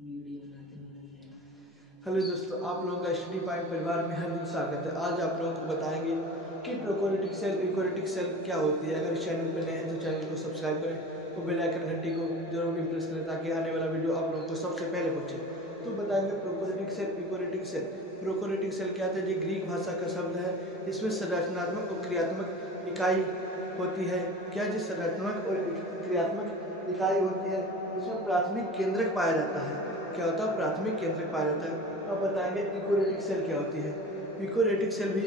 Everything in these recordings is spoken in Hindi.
वीडियो बनाते हैं लग जाएगा। हेलो दोस्तों, आप लोगों का स्टडी पॉइंट परिवार में हर दिन स्वागत है। आज आप लोगों को बताएंगे कि प्रोकोलिटिक सेल यूकोलिटिक सेल क्या होती है। अगर इस चैनल पर नए हैं तो चैनल को सब्सक्राइब करें और बेल आइकन घंटी को जरूर भी प्रेस करें ताकि आने वाला वीडियो आप लोगों को सबसे पहले पहुंचे। तो बताएंगे प्रोकोलिटिक सेल यूकोलिटिक सेल। प्रोकोलिटिक सेल क्या है? ये ग्रीक भाषा का शब्द है। इसमें संरचनात्मक और क्रियात्मक इकाई होती है। क्या जी? संरचनात्मक और क्रियात्मक इकाई होती है। इसमें प्राथमिक केंद्रक पाया जाता है। क्या होता है? प्राथमिक केंद्रक पाया जाता है। अब बताएंगे यूकोरियोटिक सेल क्या होती है। यूकोरियोटिक सेल भी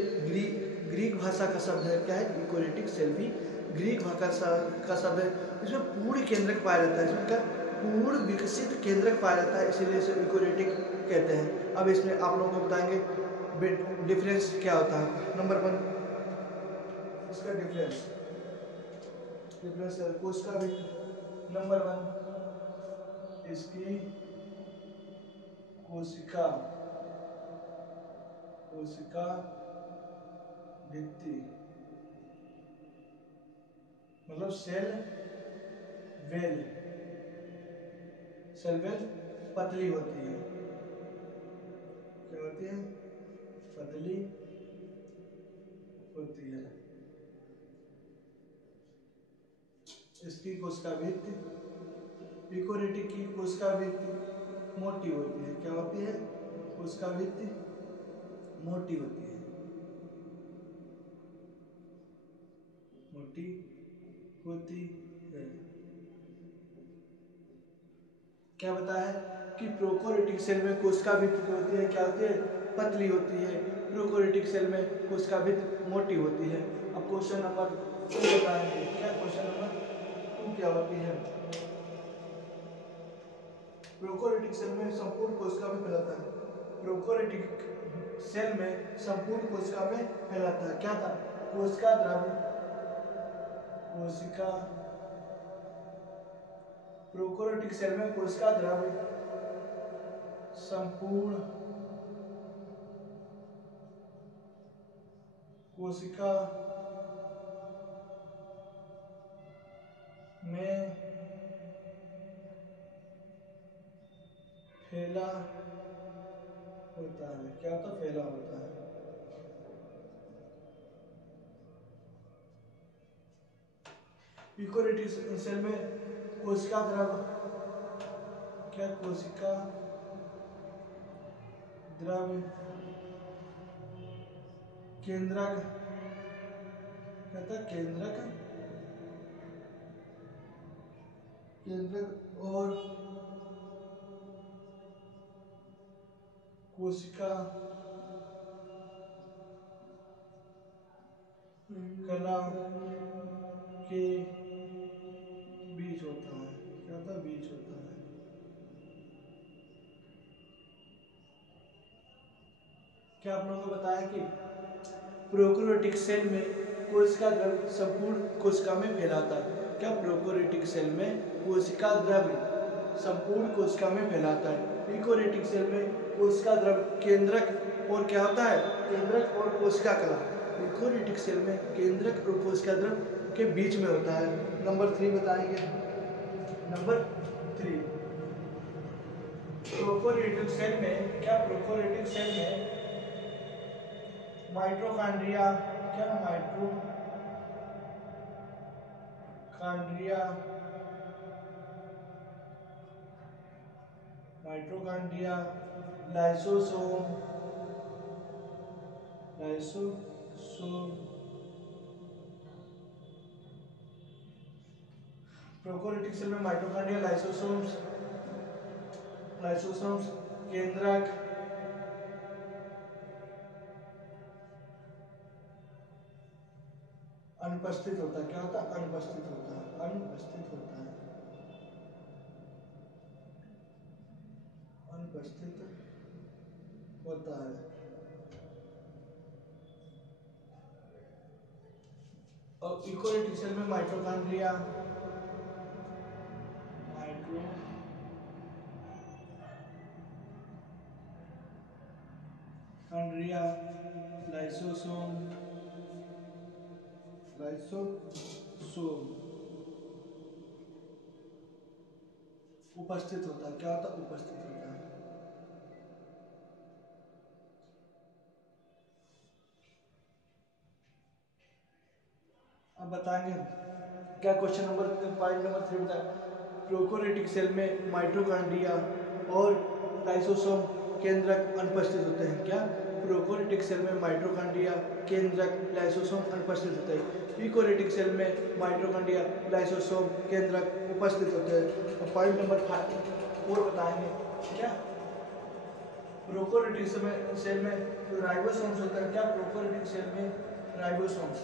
ग्रीक भाषा का शब्द है। क्या है? यूकोरियोटिक सेल भी ग्रीक भाषा का शब्द है। इसमें पूर्ण केंद्रक पाया जाता है। इसमें क्या? पूर्ण विकसित केंद्रक पाया जाता है, इसीलिए इसे यूकोरियोटिक कहते हैं। अब इसमें आप लोगों को बताएंगे डिफरेंस क्या होता है। नंबर 1, इसका डिफरेंस डिफरेंस कोशिका भी। नंबर 1, इसकी कोशिका कोशिका भित्ति मतलब वेल सेल वेल पतली होती है। क्या होती है? पतली होती है। इसकी कोशिका भित्ति, यूकोरियोटिक की कोशिका भित्ति मोटी होती है। क्या होती है? कोशिका भित्ति मोटी होती है। मोटी होती है। क्या बताया है कि प्रोकोरियोटिक सेल में कोशिका भित्ति जो होती है क्या होती है? पतली होती है। प्रोकोरियोटिक सेल में कोशिका भित्ति मोटी होती है। अब क्वेश्चन नंबर 2 बताएंगे। क्या क्वेश्चन नंबर 2 क्या होती है? प्रोकोरियोटिक सेल में संपूर्ण कोशिका में फैलाता है। प्रोकोरियोटिक सेल में संपूर्ण कोशिका में फैलाता है। क्या था? कोशिका द्रव्य कोशिका प्रोकोरियोटिक सेल में कोशिका द्रव्य संपूर्ण कोशिका में फैला होता है। क्या होता? फैला होता है। यूकोरियोटिक सेल में कोशिका द्रव्य क्या? कोशिका द्रव्य केंद्रक कहता है। केंद्रक और कोशिका कला के बीच होता है। क्या होता है? बीच होता है। क्या आप लोगों को बताया कि प्रोकैरियोटिक सेल में कोशिका द्रव्य संपूर्ण कोशिका में फैलाता है। क्या? प्रोकैरियोटिक सेल में कोशिका द्रव्य संपूर्ण कोशिका में फैलाता है। यूकोरियोटिक सेल में कोशिका द्रव्य केंद्रक और क्या होता है? केंद्रक और कोशिका कला। यूकोरियोटिक सेल में केंद्रक और कोशिका द्रव्य के बीच में होता है। नंबर 3 बताएंगे। नंबर 3, प्रोकैरियोटिक सेल में क्या? प्रोकैरियोटिक सेल में माइटोकॉन्ड्रिया क्या? Mitochondria mitochondria lysosome lysosome prokaryotic cell में माइटोकॉन्ड्रिया लाइसोसोम्स केंद्रक अनुपस्थित होता है। क्या होता है? अनुपस्थित होता है। अनुपस्थित होता है। अनुपस्थित होता है। और यूकोरियोटिक सेल में माइटोकॉन्ड्रिया लाइसोसोम लाइसोसोम उपस्थित होता है। क्या होता है? उपस्थित होता है। अब बताएंगे क्या क्वेश्चन नंबर पॉइंट नंबर 3 बताए, प्रोकैरियोटिक सेल में माइटोकॉन्ड्रिया और लाइसोसोम केंद्रक अनुपस्थित होते हैं। क्या? प्रोकैरियोटिक सेल में माइटोकॉन्ड्रिया केंद्रक लाइसोसोम अनुपस्थित होते हैं। यूकैरियोटिक सेल में माइटोकॉन्ड्रिया लाइसोसोम केंद्रक उपस्थित होते हैं। और पॉइंट नंबर 4 बताएंगे क्या, प्रोकैरियोटिक सेल में राइबोसोम्स होता है। क्या? प्रोकैरियोटिक सेल में राइबोसोम्स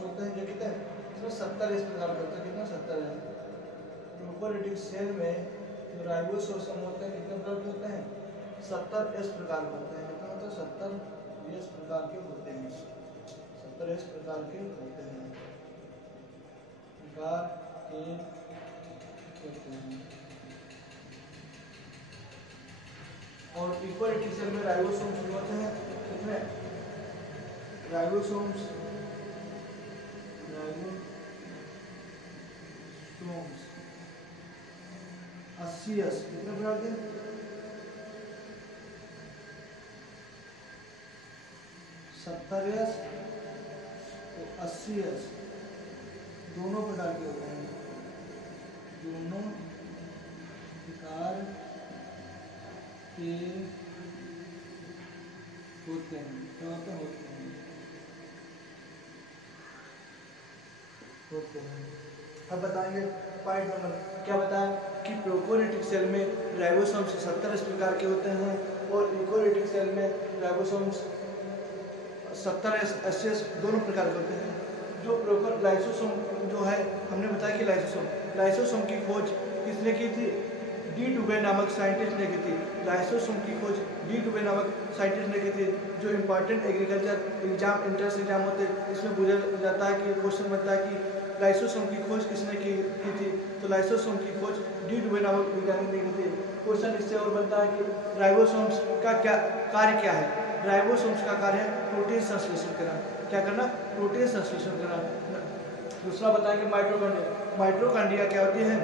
होते हैं जो कितने, इसमें 70 इस प्रकार के होते हैं। कितना? 70 है। प्रोकैरियोटिक सेल में जो राइबोसोम होते हैं कितने प्रकार के होते हैं? 70 इस प्रकार के होते हैं। कितना होता है? 70 इस प्रकार के होते हैं। 70 इस प्रकार के होते हैं, प्रकार के होते हैं। और यूकैरियोटिक सेल में राइबोसोम्स जो होते हैं कितने? राइबोसोम्स 80 कितने प्रकार के? 70 और 80 दोनों प्रकार के होते हैं। दोनों प्रकार के होते हैं। क्या होते हैं? होते हैं। अब बताएंगे पॉइंट नंबर क्या बताएं कि प्रोकैरियोटिक सेल में राइबोसोम्स 70 इस प्रकार के होते हैं और यूकैरियोटिक सेल में राइबोसोम्स 70-80 दोनों प्रकार के होते हैं। जो लाइसोसोम जो है, हमने बताया कि लाइसोसोम की खोज किसने की थी? डी डुबे नामक साइंटिस्ट ने की थी। लाइसोसोम की खोज डी डुबे नामक साइंटिस्ट ने की थी। जो important agriculture exam, entrance exam होते हैं इसमें पूछा जाता है कि क्वेश्चन बनता है कि लाइसोसोम की खोज किसने की थी? तो लाइसोसोम की खोज डी डुबे नामक वैज्ञानिक ने की थी। क्वेश्चन इससे और बनता है कि राइबोसोम्स का क्या कार्य क्या है? राइबोसोम्स का कार्य है प्रोटीन संश्लेषण करना। क्या करना? प्रोटीन संश्लेषण करना। दूसरा बताएंगे माइटोकॉन्ड्रिया क्या होती है?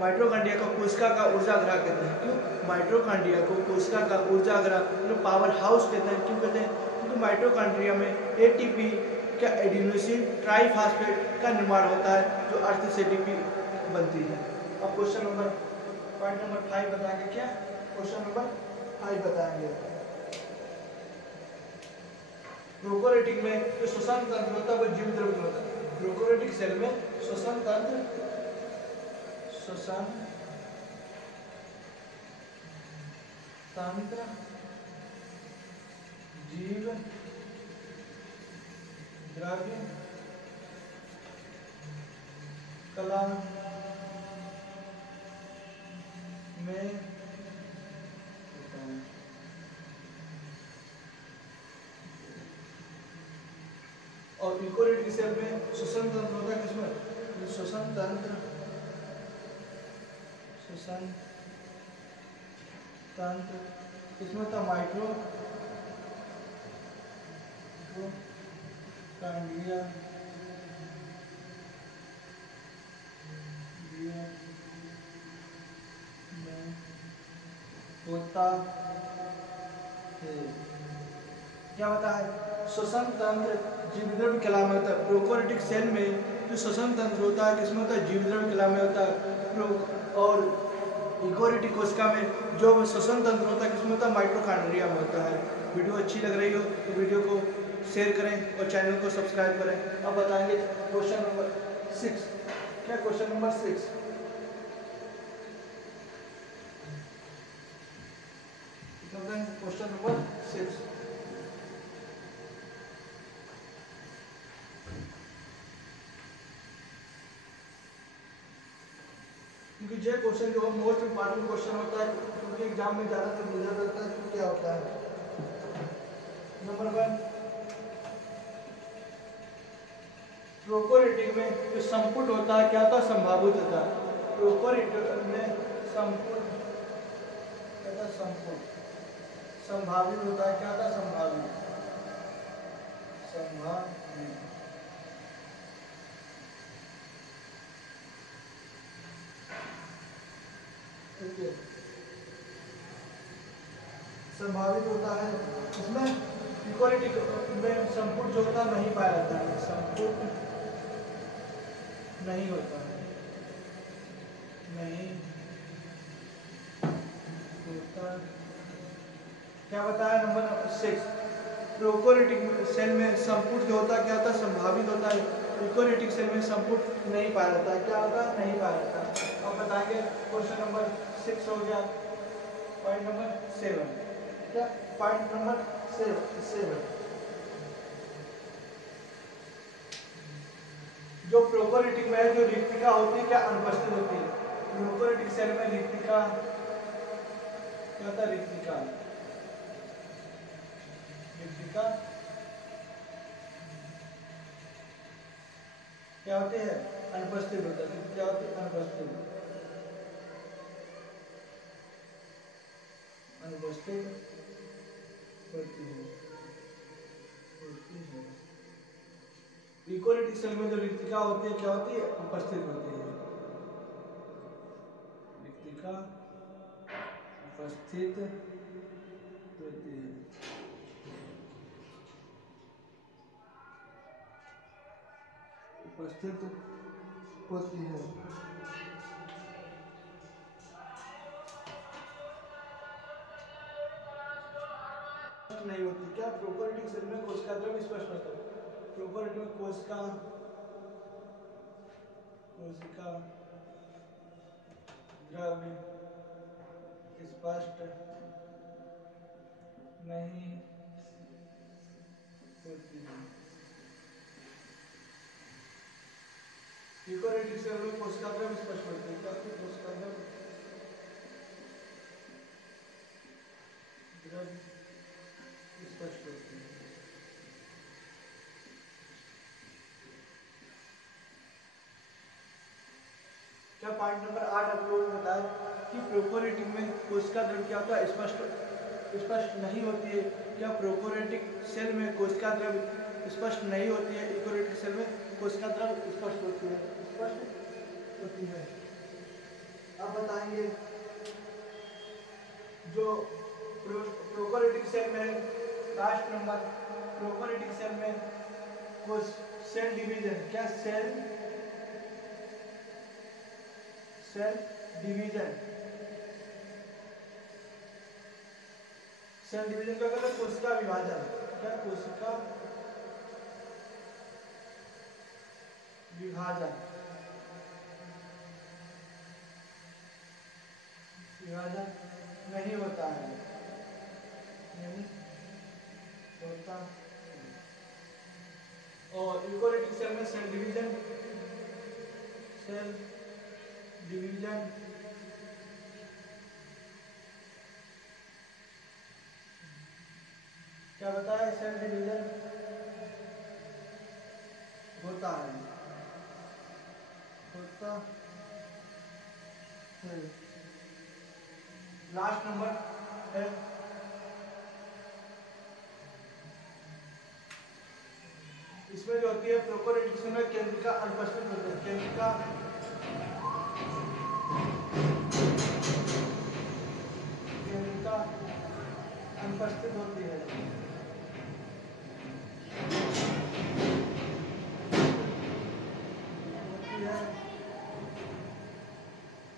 माइटोकॉन्ड्रिया को कोशिका का ऊर्जागृह कहते हैं। क्यों? माइटोकॉन्ड्रिया को कोशिका का ऊर्जागृह मतलब पावर हाउस कहते हैं। क्यों कहते हैं? क्योंकि माइटोकॉन्ड्रिया में एटीपी क्या एडिनोसिन ट्राइफॉस्फेट का निर्माण होता है जो अर्थ से एटीपी बनती है। अब क्वेश्चन नंबर पॉइंट नंबर 5 बताएंगे क्या? क्वेश्चन नंबर 5 बताएंगे प्रोकैरियोटिक में जो श्वसन तंत्र होता है वो जीवित द्रव्य में होता है। प्रोकैरियोटिक सेल में श्वसन तंत्र जीव द्रव्य कला में होता है। और यूकैरियोटिक सेल में श्वसन तंत्र होता है। किसमें? श्वसन तंत्र किसमें होता है? माइटोकॉन्ड्रिया में होता है। क्या होता है? श्वसन तंत्र जीवद्रव्य कला में होता है। प्रोकैरियोटिक सेल में जो श्वसन तंत्र होता है किसमें होता है? जीवद्रव्य कला में होता है। और यूकैरियोटिक कोशिका में जो श्वसन तंत्र होता है किसमें होता है? माइटोकॉन्ड्रिया में होता है। वीडियो अच्छी लग रही हो तो वीडियो को शेयर करें और चैनल को सब्सक्राइब करें। अब बताएंगे क्वेश्चन नंबर 6। क्या? क्वेश्चन नंबर 6 क्वेश्चन नंबर 6 क्योंकि ये क्वेश्चन जो मोस्ट इंपॉर्टेंट क्वेश्चन होता है क्योंकि एग्जाम में ज्यादातर पूछा जाता है। तो क्या होता है? नंबर 1, प्रोकैरियोटिक में जो संपुट होता है क्या होता है? संभावित होता है। प्रोकैरियोटिक में संपुट संभावित होता है। क्या होता है? संभावित देखिए संभावित होता है, इसमें यूकोरियोटिक में संपुट जो होता नहीं पाया जाता है, संपुट नहीं होता है, नहीं होता। क्या बताया नंबर 6, प्रोकोरियोटिक सेल में संपुट जो होता है क्या होता है, संभावित होता है। यूकोरियोटिक सेल में संपुट नहीं पाया जाता है, क्या होता है, नहीं पाया जाता। अब बताएंगे क्वेश्चन नंबर 6 हो गया, पॉइंट नंबर 7, क्या पॉइंट नंबर 7 जो प्रोकोरियोटिक में है, जो रिक्तिका होती है क्या अनुपस्थित होती है। प्रोकोरियोटिक सेल में रिक्तिका क्या होता है, रिक्तिका क्या होती है, अनुपस्थित होता है, क्या होती है, अनुपस्थित होती है। यूकोरियोटिक सेल में जो रिक्तिका होती है क्या होती है, उपस्थित होती है, रिक्तिका उपस्थित होती है। उपस्थित होती है। नहीं होती, क्या प्रोकोरियोटिक सेल में कोशिका द्रव स्पष्ट होता है। प्रोकोरियोटिक में कोशिका द्रव स्पष्ट नहीं होती है। यूकोरियोटिक सेल में कोशिका द्रव स्पष्ट होती है, क्या होती है, कोशिका द्रव स्पष्ट होती है। क्या पॉइंट नंबर 8 आप लोगों को बताया कि प्रोकोरियोटिक में कोशिका द्रव क्या होता है, स्पष्ट नहीं होती है। क्या प्रोकोरियोटिक सेल में कोशिका द्रव स्पष्ट नहीं होती है, यूकोरियोटिक सेल में कोशिका द्रव स्पष्ट होती है, स्पष्ट होती है। अब बताएंगे जो प्रोकोरियोटिक सेल में लास्ट नंबर, प्रोकोरियोटिक सेल में कोश सेल डिवीजन, क्या सेल डिवीजन, सेल डिवीजन का मतलब कोशिका विभाजन, क्या कोशिका विभाजन, विभाजन नहीं होता है, नहीं होता। और यूकोरियोटिक सेल में सेल डिवीजन क्या बताया, सेल डिवीजन होता है, होता है। लास्ट नंबर है इसमें जो होती है प्रोकोरियोटिक सेल में केंद्रिका अनुपस्थित होती है, केंद्रिका अनुपस्थित होती है।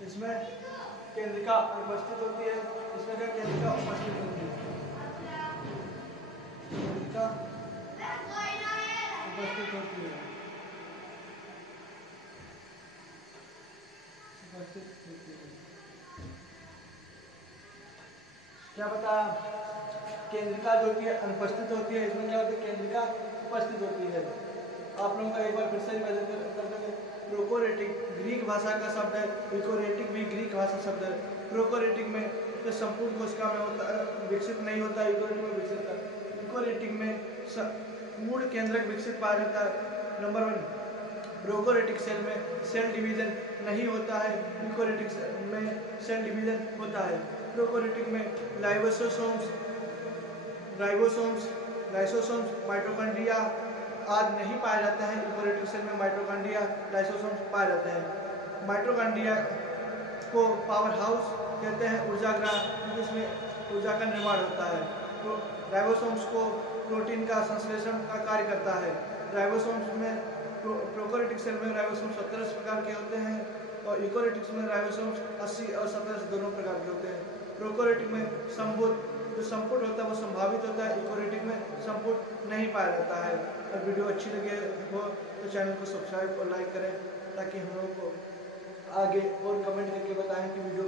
इसमें केंद्रिका अनुपस्थित होती है, इसमें क्या केंद्रिका उपस्थित होती है, केंद्रिका उपस्थित होती है, उपस्थित होती है। क्या बताया, केंद्रिका जो होती है अनुपस्थित होती है, इसमें क्या होती है, केंद्रिका उपस्थित होती है। आप लोगों का एक बार फिर से रिवीजन कर देंगे। प्रोकोरियोटिक ग्रीक भाषा का शब्द है, यूकोरियोटिक भी ग्रीक भाषा शब्द है। प्रोकोरियोटिक में जो संपूर्ण कोशिका में होता है, विकसित नहीं होता है, यूकोरियोटिक में विकसित होता है। यूकोरियोटिक में मूल केंद्रक विकसित पाया जाता है। नंबर 1, प्रोकोरियोटिक सेल में सेल डिवीजन नहीं होता है, यूकोरियोटिक में सेल डिवीजन होता है। प्रोकोरियोटिक में राइबोसोम्स, लाइसोसोम्स, माइटोकॉन्ड्रिया आदि नहीं पाया जाता है। यूकोरियोटिक सेल में माइटोकॉन्ड्रिया, लाइसोसोम्स पाए जाते हैं। माइटोकॉन्ड्रिया को पावर हाउस कहते हैं, ऊर्जाग्राह, क्योंकि इसमें ऊर्जा का निर्माण होता है। तो राइबोसोम्स को प्रोटीन का संश्लेषण का कार्य करता है। राइबोसोम्स में प्रोकैरियोटिक सेल में राइबोसोम्स 17 प्रकार के होते हैं और यूकेरियोटिक्स में राइबोसोम्स 80 और 17 दोनों प्रकार के होते हैं। प्रोकैरियोटिक में जो संपुट होता है वो संभावित होता है, यूकेरियोटिक में संपुट नहीं पाया जाता है। और वीडियो अच्छी लगे हो तो चैनल को सब्सक्राइब और लाइक करें, ताकि हम लोग को आगे और कमेंट करके बताएं कि वीडियो